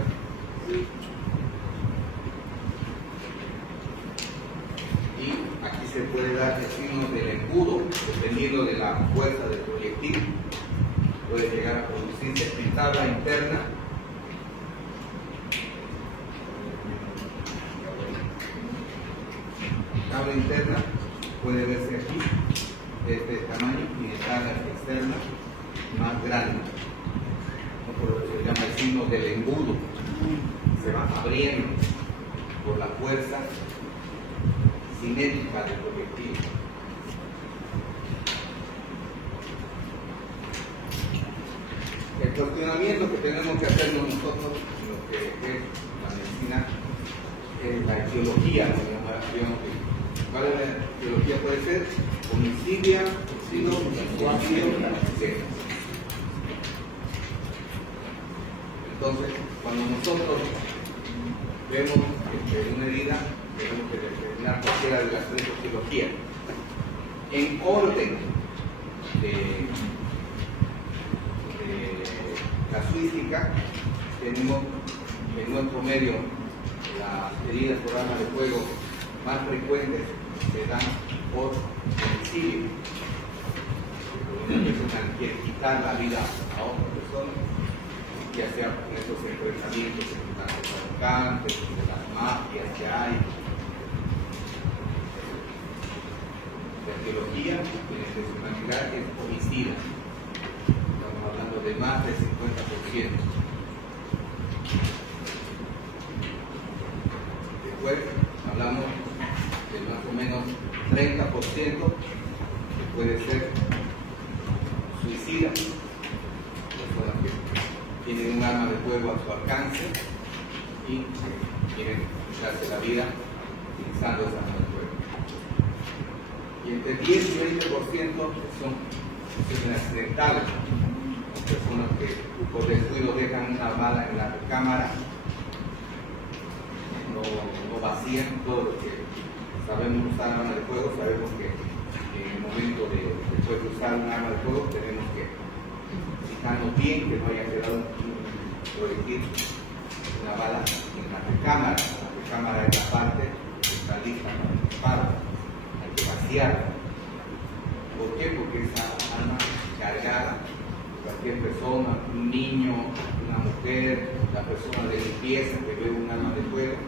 Y aquí se puede dar el signo del embudo, dependiendo de la fuerza del proyectil. Puede llegar a producirse en tabla interna. Tabla interna puede verse aquí, de este tamaño, y en tabla externa más grande. Por lo que se llama el signo del embudo. Se va abriendo por la fuerza cinética del proyectil. El cuestionamiento que tenemos que hacernos nosotros en lo que es la medicina es la etiología, ¿cuál es la etiología? Puede ser homicidia, suicidio, accidente. Entonces, cuando nosotros vemos una herida, tenemos que determinar cualquiera de las tres etiologías. En orden de casuística, tenemos en nuestro medio las heridas por arma de fuego más frecuentes se dan por homicidio. Una persona quiere quitar la vida a otra persona, ya sea con esos enfrentamientos entre narcotraficantes, entre las mafias que hay. La etiología de intencionalidad es homicida. Estamos hablando de más del 50%. Después hablamos de más o menos 30% que puede ser suicida. Personas que tienen un arma de fuego a su alcance y quieren quitarse la vida utilizando esa arma de fuego. Y entre 10 y 20% son lesiones accidentales, personas que por descuido dejan una bala en la recámara, no vacían. Todo lo que sabemos usar arma de fuego, sabemos que en el momento después de usar un arma de fuego tenemos que fijarnos bien que no haya quedado un proyectil una bala en la recámara. La recámara es la parte que está lista para el disparo. Hay que vaciarla. ¿Por qué? Porque esa arma cargada, cualquier persona, un niño, una mujer, la persona de limpieza que ve un arma de fuego, en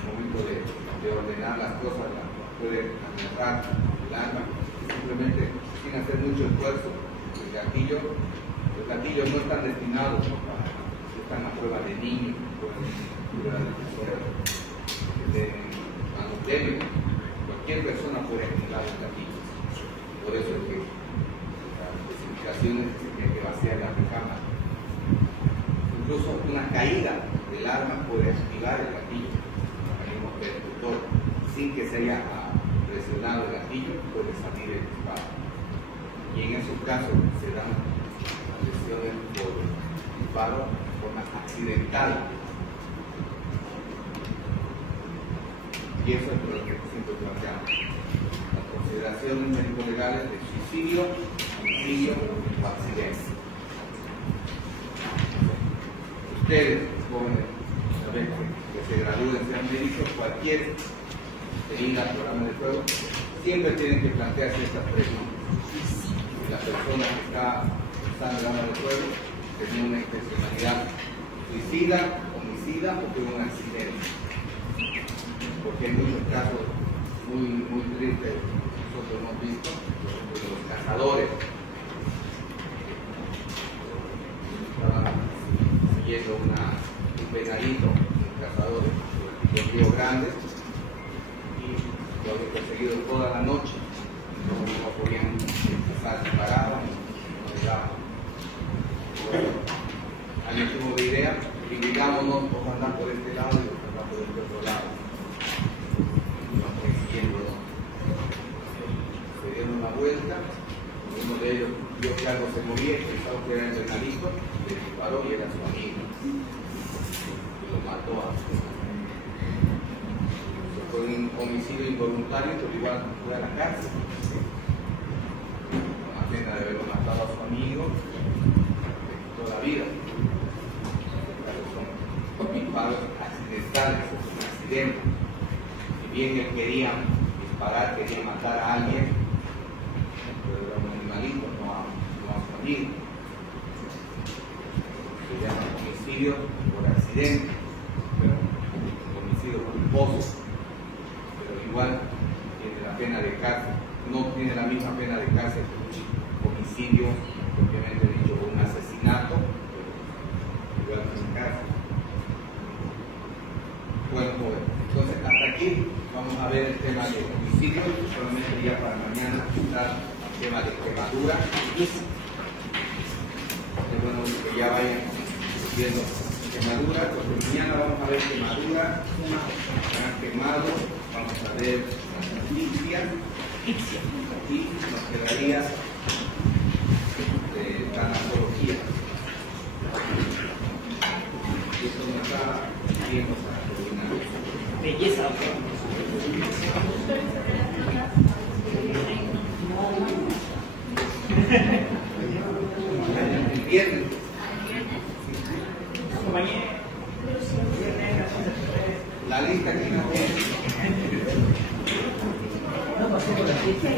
el momento de ordenar las cosas, la puede agarrar el arma, simplemente sin hacer mucho esfuerzo. Los gatillos no están destinados para, están a prueba de niños, prueba de personas de manos débiles. Cualquier persona puede activar el gatillo. Por eso es que las especificaciones dicen que hay que vaciar la recámara. Incluso una caída del arma puede activar el gatillo, el mecanismo percutor, sin que se haya presionado el gatillo, puede salir el disparo. Y en esos casos se dan lesiones por disparo de forma accidental. Y eso es lo que siempre planteamos. Las consideraciones médico-legales de suicidio, homicidio o accidente. Ustedes, jóvenes, saben que se gradúen, sean médicos, cualquier herida, programa de fuego, siempre tienen que plantearse estas preguntas. Si la persona que está usando el arma de fuego tenía una intencionalidad suicida, homicida o tuvo un accidente. Porque hay muchos casos muy tristes que nosotros hemos visto, de los cazadores. Estaban siguiendo un venadito, un cazador de Río Grande, y lo habían perseguido toda la noche. No podían pasar, se paraban y no llegaban. Bueno, al último de idea, y digámonos, vamos a andar por este lado y vamos a andar por este otro lado. Se dieron la vuelta, uno de ellos vio que algo se movía, pensaba que era el venadito, le disparó y era su amigo. Y lo mató a su amigo. Fue un homicidio involuntario, pero igual fue a la cárcel. Con la pena de haberlo matado a su amigo, le quitó la vida. Son disparos accidentales, es un accidente. Si bien él quería disparar, quería matar a alguien, pero era un animalito, no a su amigo. Se llama homicidio por accidente, pero homicidio culposo. Pero igual tiene la pena de cárcel, no tiene la misma pena de cárcel que un homicidio, propiamente dicho, o un asesinato, pero igual que en cárcel. Bueno, entonces hasta aquí vamos a ver el tema de homicidio, solamente ya para mañana está el tema de quemadura. Es bueno que ya vayan viendo quemadura, porque mañana vamos a ver quemadura, quemado, vamos a ver asfixia y nos quedaría de tanatología. Y eso nos está viendo para terminar. Belleza, El viernes. La lista que nos tiene. No pasé por la fiesta.